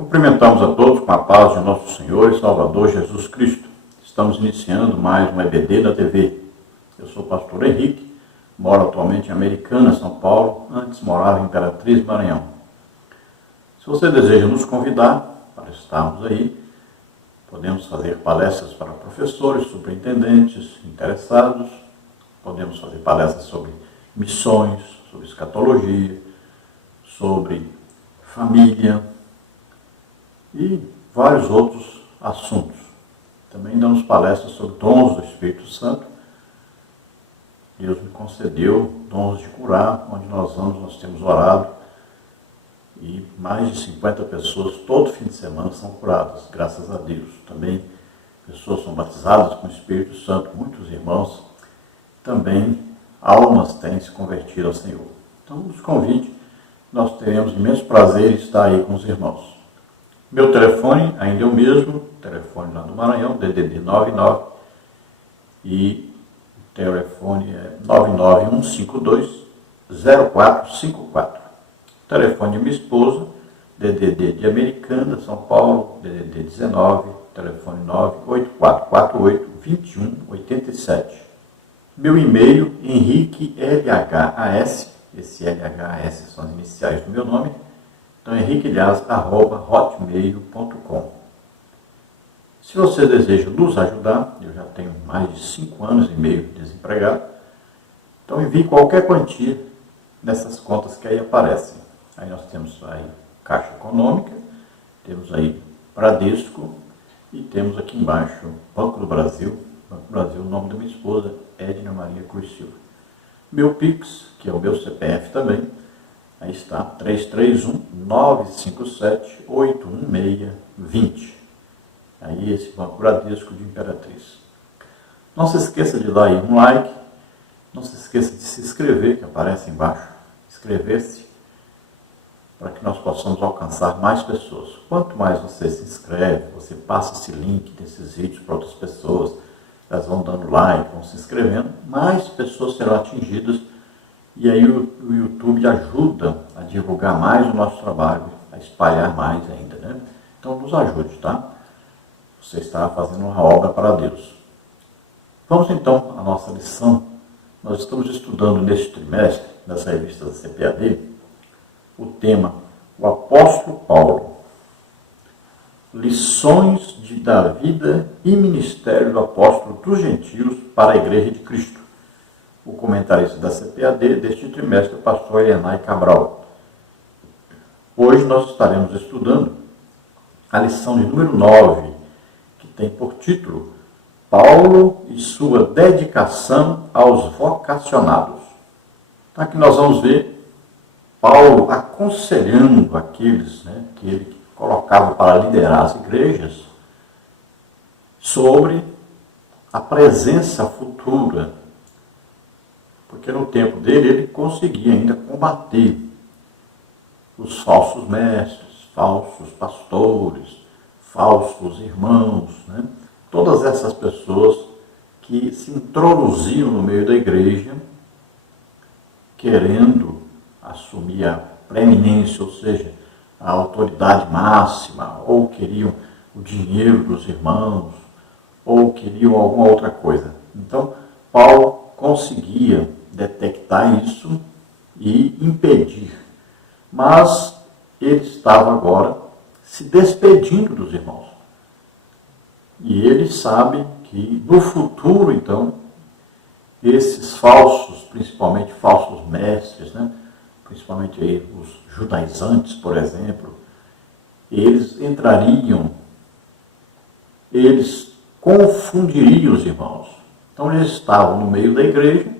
Cumprimentamos a todos com a paz de nosso Senhor e Salvador Jesus Cristo. Estamos iniciando mais um EBD da TV. Eu sou o pastor Henrique, moro atualmente em Americana, São Paulo, antes morava em Imperatriz, Maranhão. Se você deseja nos convidar para estarmos aí, podemos fazer palestras para professores, superintendentes, interessados, podemos fazer palestras sobre missões, sobre escatologia, sobre família e vários outros assuntos. Também damos palestras sobre dons do Espírito Santo. Deus me concedeu dons de curar, onde nós temos orado e mais de 50 pessoas todo fim de semana são curadas, graças a Deus. Também pessoas são batizadas com o Espírito Santo, muitos irmãos, também almas têm se convertido ao Senhor. Então nos convide, nós teremos imenso prazer em estar aí com os irmãos. Meu telefone ainda é o mesmo, telefone lá do Maranhão, DDD 99, e o telefone é 99152-0454. Telefone de minha esposa, DDD de Americana, São Paulo, DDD 19, telefone 98448-2187. Meu e-mail, Henrique LHAS, esse LHAS são as iniciais do meu nome, então henriquelhas@hotmail.com. Se você deseja nos ajudar, eu já tenho mais de 5 anos e meio desempregado, então envie qualquer quantia nessas contas que aí aparecem. Aí nós temos aí Caixa Econômica, temos aí Bradesco e temos aqui embaixo Banco do Brasil. Banco do Brasil, o nome da minha esposa, Edna Maria Cruz Silva. Meu Pix, que é o meu CPF também, aí está, 331-957-816-20. Aí esse Banco Bradesco de Imperatriz. Não se esqueça de dar aí um like, não se esqueça de se inscrever, que aparece embaixo, inscrever-se, para que nós possamos alcançar mais pessoas. Quanto mais você se inscreve, você passa esse link desses vídeos para outras pessoas, elas vão dando like, vão se inscrevendo, mais pessoas serão atingidas, e aí o YouTube ajuda a divulgar mais o nosso trabalho, a espalhar mais ainda, né? Então nos ajude, tá? Você está fazendo uma obra para Deus. Vamos então à nossa lição. Nós estamos estudando neste trimestre, nessa revista da CPAD, o tema, o apóstolo Paulo, lições da vida e ministério do apóstolo dos gentios para a Igreja de Cristo. O comentarista da CPAD deste trimestre, o pastor Elianai Cabral. Hoje nós estaremos estudando a lição de número 9, que tem por título Paulo e sua dedicação aos vocacionados. Então aqui nós vamos ver Paulo aconselhando aqueles que ele colocava para liderar as igrejas sobre a presença futura, porque no tempo dele ele conseguia ainda combater os falsos mestres, falsos pastores, falsos irmãos, todas essas pessoas que se introduziam no meio da igreja querendo assumir a preeminência, ou seja, a autoridade máxima, ou queriam o dinheiro dos irmãos, ou queriam alguma outra coisa. Então, Paulo conseguia detectar isso e impedir. Mas ele estava agora se despedindo dos irmãos. E ele sabe que no futuro, então, esses falsos, principalmente falsos mestres, principalmente aí os judaizantes, por exemplo, eles entrariam, eles confundiriam os irmãos. Então eles estavam no meio da igreja,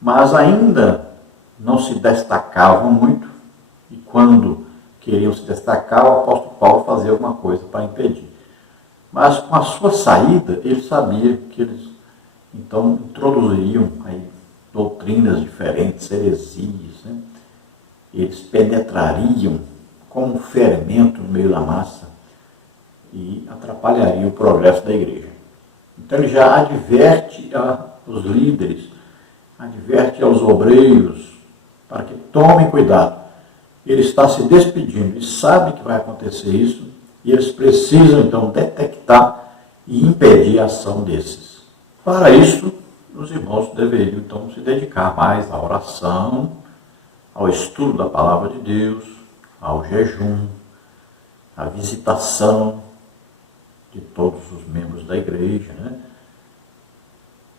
mas ainda não se destacavam muito, e quando queriam se destacar, o apóstolo Paulo fazia alguma coisa para impedir. Mas com a sua saída, ele sabia que eles então introduziriam aí doutrinas diferentes, heresias, Eles penetrariam como um fermento no meio da massa e atrapalhariam o progresso da igreja. Então ele já adverte aos líderes, adverte aos obreiros, para que tomem cuidado, ele está se despedindo e sabe que vai acontecer isso, e eles precisam então detectar e impedir a ação desses. Para isso, os irmãos deveriam então se dedicar mais à oração, ao estudo da palavra de Deus, ao jejum, à visitação de todos os membros da igreja, né?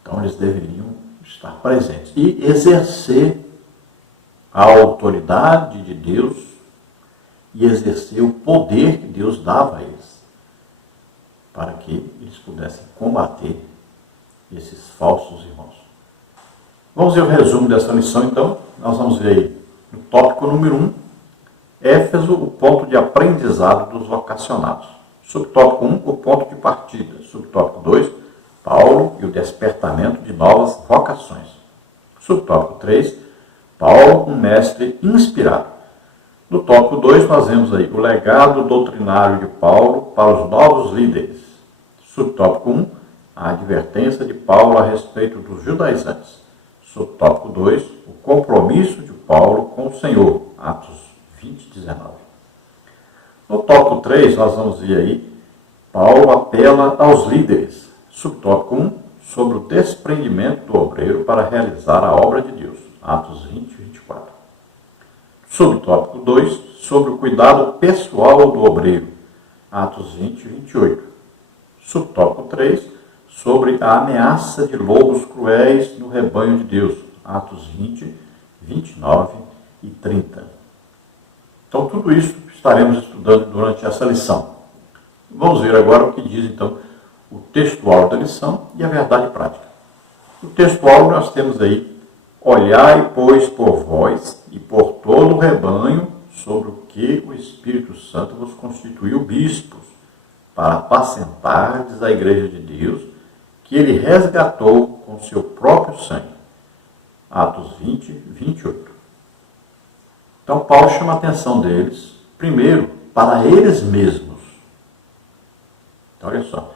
Então eles deveriam estar presentes e exercer a autoridade de Deus e exercer o poder que Deus dava a eles, para que eles pudessem combater esses falsos irmãos. Vamos ver o resumo dessa lição, então. Nós vamos ver aí no tópico número 1, Éfeso, o ponto de aprendizado dos vocacionados. Subtópico 1, o ponto de partida. Subtópico 2, Paulo e o despertamento de novas vocações. Subtópico 3, Paulo, um mestre inspirado. No tópico 2, nós vemos aí o legado doutrinário de Paulo para os novos líderes. Subtópico 1, a advertência de Paulo a respeito dos judaizantes. Subtópico 2, o compromisso de Paulo com o Senhor. Atos 20, 19. No tópico 3, nós vamos ver aí, Paulo apela aos líderes. Subtópico 1, sobre o desprendimento do obreiro para realizar a obra de Deus. Atos 20, 24. Subtópico 2, sobre o cuidado pessoal do obreiro. Atos 20, 28. Subtópico 3, sobre a ameaça de lobos cruéis no rebanho de Deus. Atos 20, 29 e 30. Então, tudo isso estaremos estudando durante essa lição. Vamos ver agora o que diz, então, o textual da lição e a verdade prática. No textual nós temos aí, olhai, pois, por vós e por todo o rebanho, sobre o que o Espírito Santo vos constituiu bispos, para apacentardes a igreja de Deus, que ele resgatou com seu próprio sangue. Atos 20, 28. Então, Paulo chama a atenção deles, primeiro, para eles mesmos. Então, olha só,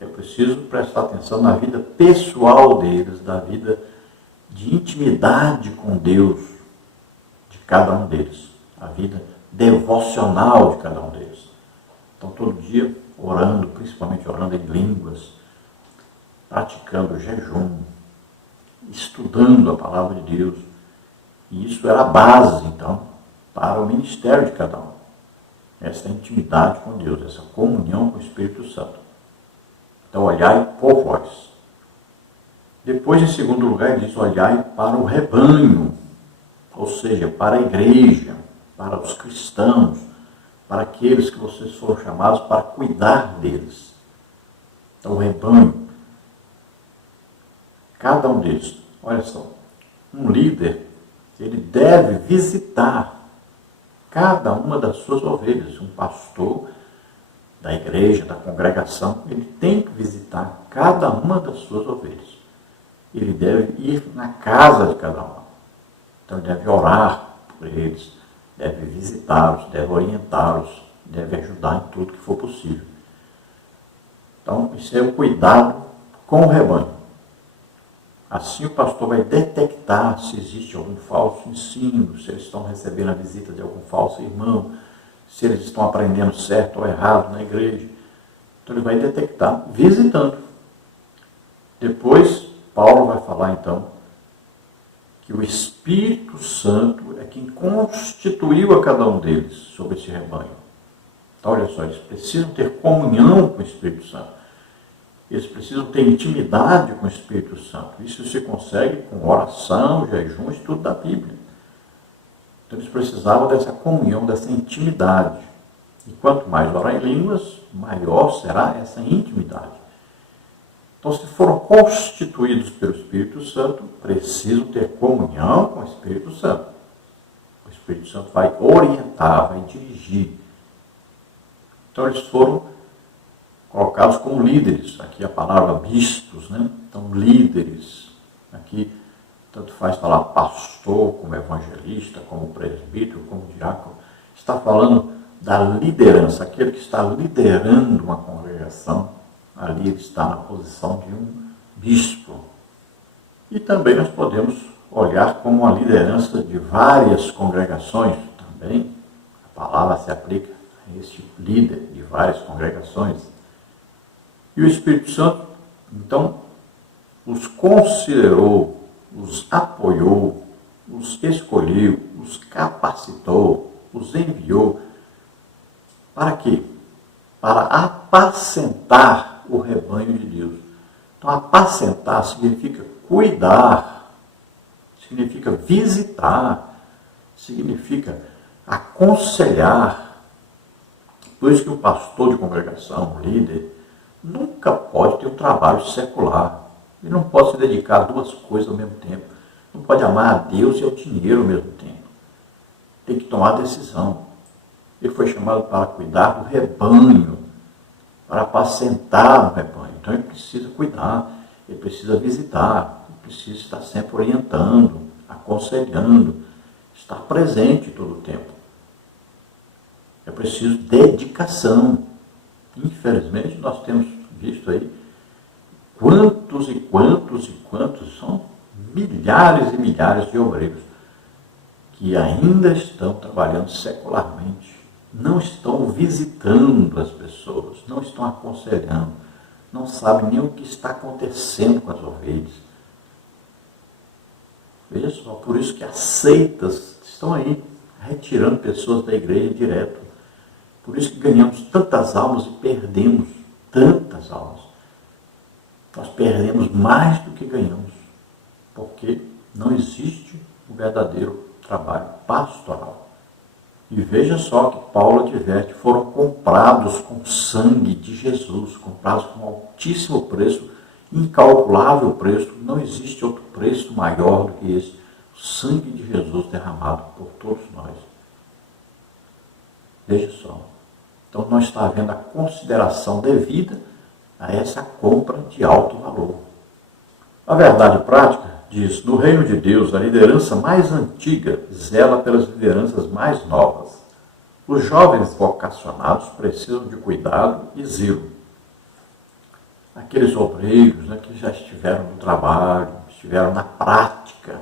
é preciso prestar atenção na vida pessoal deles, na vida de intimidade com Deus de cada um deles, a vida devocional de cada um deles. Então, todo dia, orando, principalmente orando em línguas, praticando jejum, estudando a palavra de Deus. E isso era a base, então, para o ministério de cada um. Essa intimidade com Deus, essa comunhão com o Espírito Santo. Então, olhai por vós. Depois, em segundo lugar, ele diz, olhai para o rebanho, ou seja, para a igreja, para os cristãos, para aqueles que vocês foram chamados para cuidar deles. Então, o rebanho, cada um deles, olha só, um líder, ele deve visitar cada uma das suas ovelhas. Um pastor da igreja, da congregação, ele tem que visitar cada uma das suas ovelhas. Ele deve ir na casa de cada uma. Então, ele deve orar por eles, deve visitá-los, deve orientá-los, deve ajudar em tudo que for possível. Então, isso é o cuidado com o rebanho. Assim o pastor vai detectar se existe algum falso ensino, se eles estão recebendo a visita de algum falso irmão, se eles estão aprendendo certo ou errado na igreja. Então ele vai detectar visitando. Depois, Paulo vai falar então que o Espírito Santo é quem constituiu a cada um deles sobre esse rebanho. Então olha só, eles precisam ter comunhão com o Espírito Santo. Eles precisam ter intimidade com o Espírito Santo. Isso se consegue com oração, jejum, estudo da Bíblia. Então eles precisavam dessa comunhão, dessa intimidade. E quanto mais orar em línguas, maior será essa intimidade. Então, se foram constituídos pelo Espírito Santo, precisam ter comunhão com o Espírito Santo. O Espírito Santo vai orientar, vai dirigir. Então eles foram colocados como líderes. Aqui a palavra bispos, né? Então, líderes. Aqui, tanto faz falar pastor, como evangelista, como presbítero, como diácono. Está falando da liderança. Aquele que está liderando uma congregação, ali ele está na posição de um bispo. E também nós podemos olhar como a liderança de várias congregações. também, a palavra se aplica a este líder de várias congregações. E o Espírito Santo, então, os considerou, os apoiou, os escolheu, os capacitou, os enviou. Para quê? Para apacentar o rebanho de Deus. Então, apacentar significa cuidar, significa visitar, significa aconselhar. Por isso que o pastor de congregação, o líder, nunca pode ter um trabalho secular. Ele não pode se dedicar a duas coisas ao mesmo tempo. Não pode amar a Deus e ao dinheiro ao mesmo tempo. Tem que tomar decisão. Ele foi chamado para cuidar do rebanho, para apacentar o rebanho. Então ele precisa cuidar, ele precisa visitar, ele precisa estar sempre orientando, aconselhando, estar presente todo o tempo. É preciso dedicação. Infelizmente, nós temos visto aí quantos e quantos e quantos são milhares e milhares de obreiros que ainda estão trabalhando secularmente, não estão visitando as pessoas, não estão aconselhando, não sabem nem o que está acontecendo com as ovelhas. Veja só, por isso que as seitas estão aí, retirando pessoas da igreja direto. Por isso que ganhamos tantas almas e perdemos tantas almas. Nós perdemos mais do que ganhamos, porque não existe um verdadeiro trabalho pastoral. E veja só que Paulo adverte, foram comprados com sangue de Jesus, comprados com altíssimo preço, incalculável preço, não existe outro preço maior do que esse, o sangue de Jesus derramado por todos nós. Veja só, então não está havendo a consideração devida a essa compra de alto valor. A verdade prática diz, no reino de Deus, a liderança mais antiga zela pelas lideranças mais novas. Os jovens vocacionados precisam de cuidado e zelo. Aqueles obreiros, né, que já estiveram no trabalho, estiveram na prática,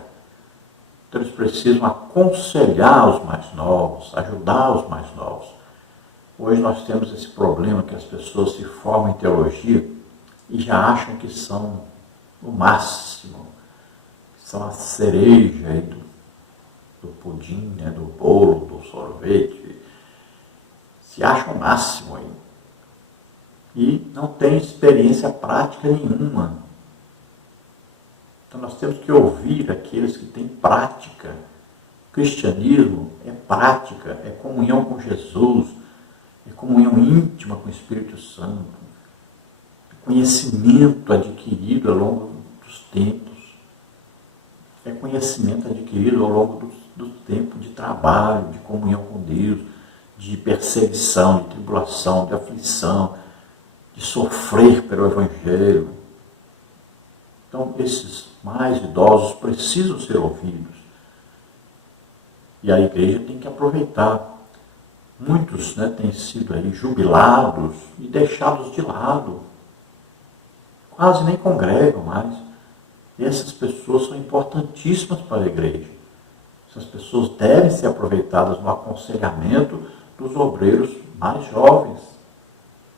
então eles precisam aconselhar os mais novos, ajudar os mais novos. Hoje nós temos esse problema que as pessoas se formam em teologia e já acham que são o máximo, que são a cereja aí do pudim, né, do bolo, do sorvete. Se acham o máximo aí. E não têm experiência prática nenhuma. Então nós temos que ouvir aqueles que têm prática. O cristianismo é prática, é comunhão com Jesus, é comunhão íntima com o Espírito Santo, é conhecimento adquirido ao longo dos tempos, é conhecimento adquirido ao longo do tempo de trabalho, de comunhão com Deus, de perseguição, de tribulação, de aflição, de sofrer pelo Evangelho. Então, esses mais idosos precisam ser ouvidos. E a igreja tem que aproveitar. Muitos, né, têm sido aí jubilados e deixados de lado. Quase nem congregam mais. E essas pessoas são importantíssimas para a igreja. Essas pessoas devem ser aproveitadas no aconselhamento dos obreiros mais jovens,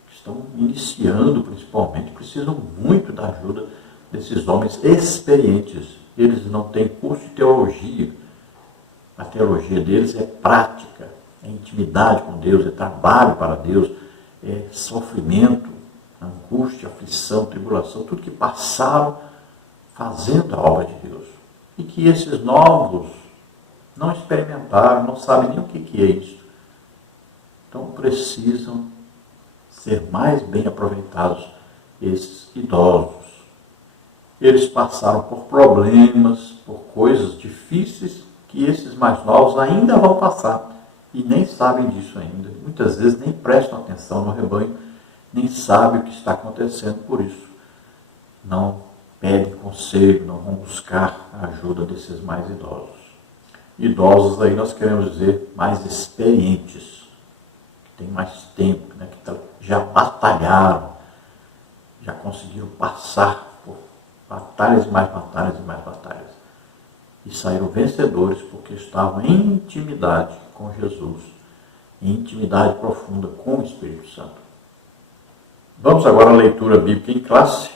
que estão iniciando principalmente, precisam muito da ajuda desses homens experientes. Eles não têm curso de teologia. A teologia deles é prática, é intimidade com Deus, é trabalho para Deus, é sofrimento, angústia, aflição, tribulação, tudo que passaram fazendo a obra de Deus. E que esses novos não experimentaram, não sabem nem o que é isso. Então precisam ser mais bem aproveitados esses idosos. Eles passaram por problemas, por coisas difíceis que esses mais novos ainda vão passar e nem sabem disso ainda. Muitas vezes nem prestam atenção no rebanho, nem sabem o que está acontecendo por isso. Não pedem conselho, não vão buscar a ajuda desses mais idosos. Idosos aí nós queremos dizer mais experientes, que têm mais tempo, né, que já batalharam, já conseguiram passar por batalhas e mais batalhas e mais batalhas. e saíram vencedores porque estavam em intimidade com Jesus, em intimidade profunda com o Espírito Santo. Vamos agora à leitura bíblica em classe,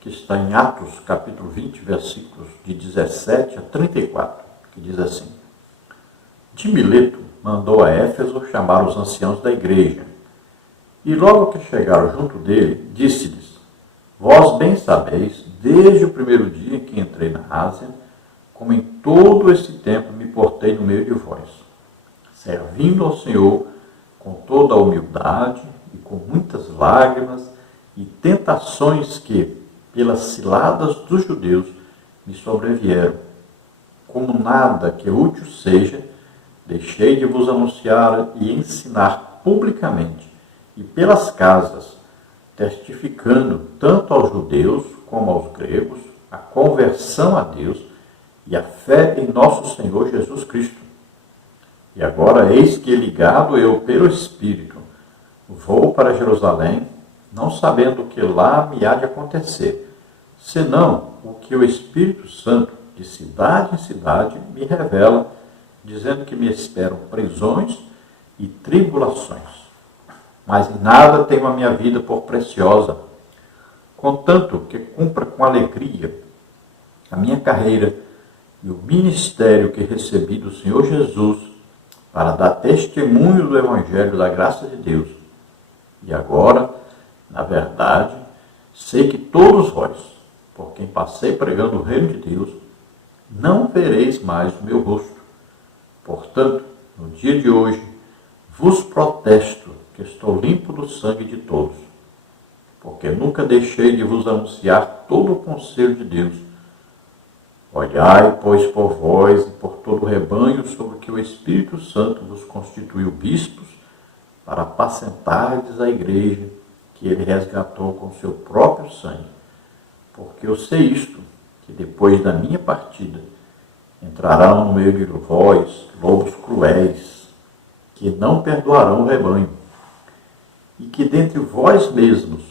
que está em Atos, capítulo 20, versículos de 17 a 34, que diz assim: De Mileto mandou a Éfeso chamar os anciãos da igreja, e logo que chegaram junto dele, disse-lhes: Vós bem sabeis, desde o primeiro dia em que entrei na Ásia, como em todo esse tempo me portei no meio de vós, servindo ao Senhor com toda a humildade e com muitas lágrimas e tentações que, pelas ciladas dos judeus, me sobrevieram. Como nada que útil seja, deixei de vos anunciar e ensinar publicamente e pelas casas, testificando tanto aos judeus como aos gregos a conversão a Deus e a fé em nosso Senhor Jesus Cristo. E agora eis que, ligado eu pelo Espírito, vou para Jerusalém, não sabendo o que lá me há de acontecer, senão o que o Espírito Santo, de cidade em cidade, me revela, dizendo que me esperam prisões e tribulações. Mas em nada tenho a minha vida por preciosa, contanto que cumpra com alegria a minha carreira e o ministério que recebi do Senhor Jesus para dar testemunho do Evangelho da graça de Deus. E agora, na verdade, sei que todos vós, por quem passei pregando o reino de Deus, não vereis mais o meu rosto. Portanto, no dia de hoje, vos protesto que estou limpo do sangue de todos, porque nunca deixei de vos anunciar todo o conselho de Deus. Olhai, pois, por vós e por todo o rebanho sobre o que o Espírito Santo vos constituiu bispos, para apacentardes a igreja que ele resgatou com seu próprio sangue. Porque eu sei isto, que depois da minha partida entrarão no meio de vós lobos cruéis, que não perdoarão o rebanho, e que dentre vós mesmos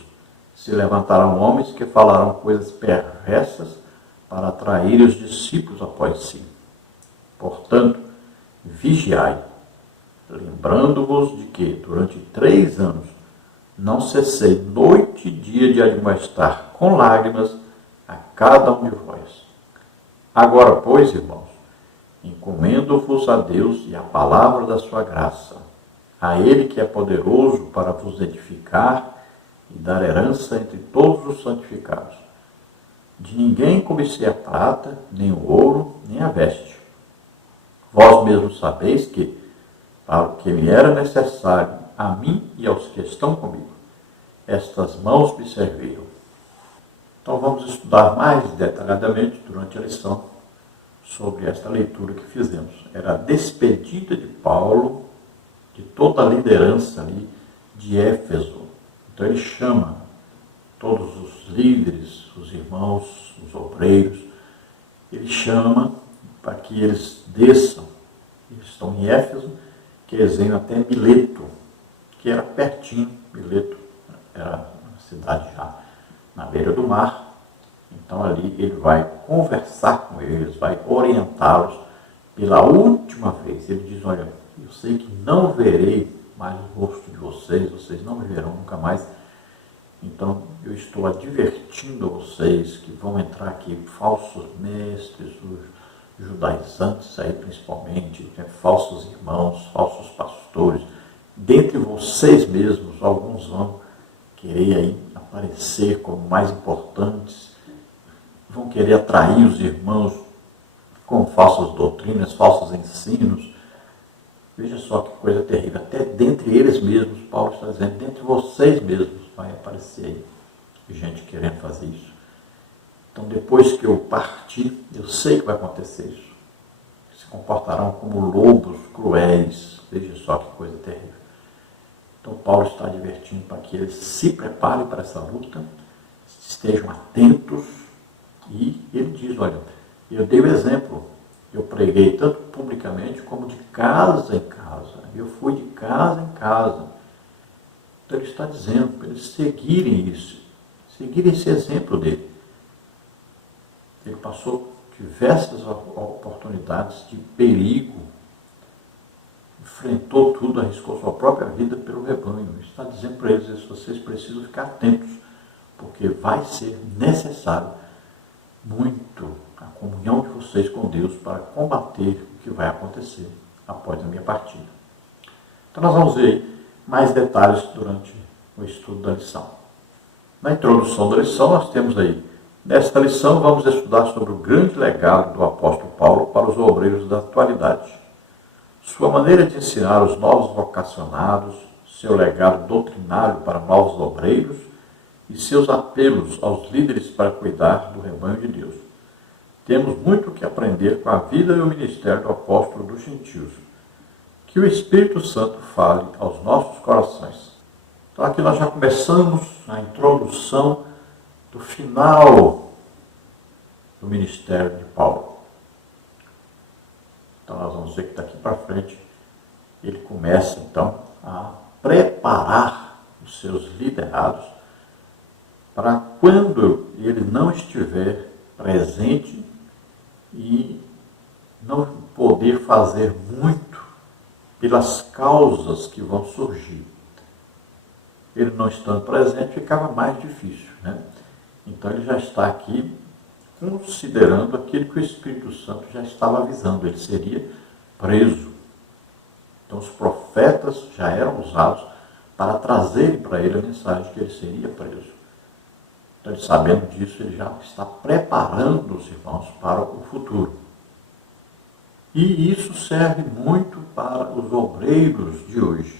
se levantarão homens que falarão coisas perversas para atrair os discípulos após si. Portanto, vigiai, lembrando-vos de que, durante 3 anos, não cessei noite e dia de admoestar com lágrimas a cada um de vós. Agora, pois, irmãos, encomendo-vos a Deus e à palavra da sua graça, a Ele que é poderoso para vos edificar e dar herança entre todos os santificados. De ninguém cobicei a prata, nem o ouro, nem a veste. Vós mesmos sabeis que, para o que me era necessário, a mim e aos que estão comigo, estas mãos me serviram. Então vamos estudar mais detalhadamente durante a lição sobre esta leitura que fizemos. Era a despedida de Paulo de toda a liderança ali de Éfeso. Então ele chama todos os líderes, os irmãos, os obreiros, ele chama para que eles desçam. Eles estão em Éfeso, que eles venham até Mileto, que era pertinho. Mileto era uma cidade já na beira do mar. Então ali ele vai conversar com eles, vai orientá-los pela última vez. Ele diz: olha, eu sei que não verei mais o rosto de vocês, vocês não me verão nunca mais. Então eu estou advertindo a vocês que vão entrar aqui falsos mestres, os judaizantes aí principalmente, falsos irmãos, falsos pastores. Dentre vocês mesmos, alguns vão querer aí aparecer como mais importantes, vão querer atrair os irmãos com falsas doutrinas, falsos ensinos. Veja só que coisa terrível. Até dentre eles mesmos, Paulo está dizendo, dentre vocês mesmos vai aparecer aí gente querendo fazer isso. Então, depois que eu partir, eu sei que vai acontecer isso. Se comportarão como lobos cruéis. Veja só que coisa terrível. Então, Paulo está advertindo para que eles se preparem para essa luta, estejam atentos. E ele diz: olha, eu dei o exemplo. Eu preguei tanto publicamente como de casa em casa. Eu fui de casa em casa. Então ele está dizendo para eles seguirem isso, seguirem esse exemplo dele. Ele passou diversas oportunidades de perigo, enfrentou tudo, arriscou sua própria vida pelo rebanho. Está dizendo para eles isso, vocês precisam ficar atentos, porque vai ser necessário muito a comunhão de vocês com Deus para combater o que vai acontecer após a minha partida. Então nós vamos ver mais detalhes durante o estudo da lição. Na introdução da lição nós temos aí, nesta lição vamos estudar sobre o grande legado do apóstolo Paulo para os obreiros da atualidade. Sua maneira de ensinar os novos vocacionados, seu legado doutrinário para novos obreiros e seus apelos aos líderes para cuidar do rebanho de Deus. Temos muito que aprender com a vida e o ministério do apóstolo dos gentios. Que o Espírito Santo fale aos nossos corações. Então aqui nós já começamos a introdução do final do ministério de Paulo. Então nós vamos ver que daqui para frente ele começa então a preparar os seus liderados para quando ele não estiver presente e não poder fazer muito pelas causas que vão surgir. Ele não estando presente ficava mais difícil, né? Então ele já está aqui considerando aquilo que o Espírito Santo já estava avisando, ele seria preso. Então os profetas já eram usados para trazerem para ele a mensagem que ele seria preso. Então, ele, sabendo disso, ele já está preparando os irmãos para o futuro. E isso serve muito para os obreiros de hoje.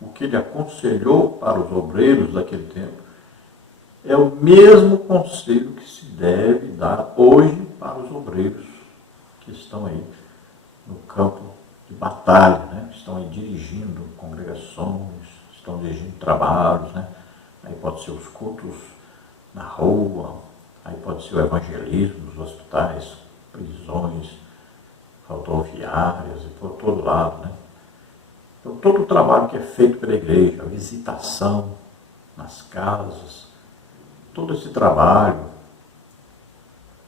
O que ele aconselhou para os obreiros daquele tempo é o mesmo conselho que se deve dar hoje para os obreiros que estão aí no campo de batalha, né? Estão aí dirigindo congregações, estão dirigindo trabalhos, né? Aí pode ser os cultos na rua, aí pode ser o evangelismo nos hospitais, prisões, rodoviárias e por todo lado, né? Então, todo o trabalho que é feito pela igreja, a visitação nas casas, todo esse trabalho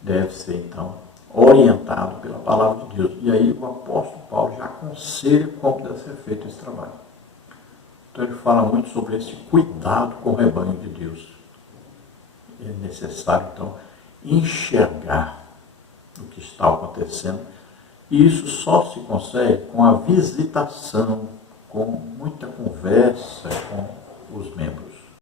deve ser, então, orientado pela palavra de Deus. E aí o apóstolo Paulo já aconselha como deve ser feito esse trabalho. Então, ele fala muito sobre esse cuidado com o rebanho de Deus. É necessário, então, enxergar o que está acontecendo. E isso só se consegue com a visitação, com muita conversa com os membros.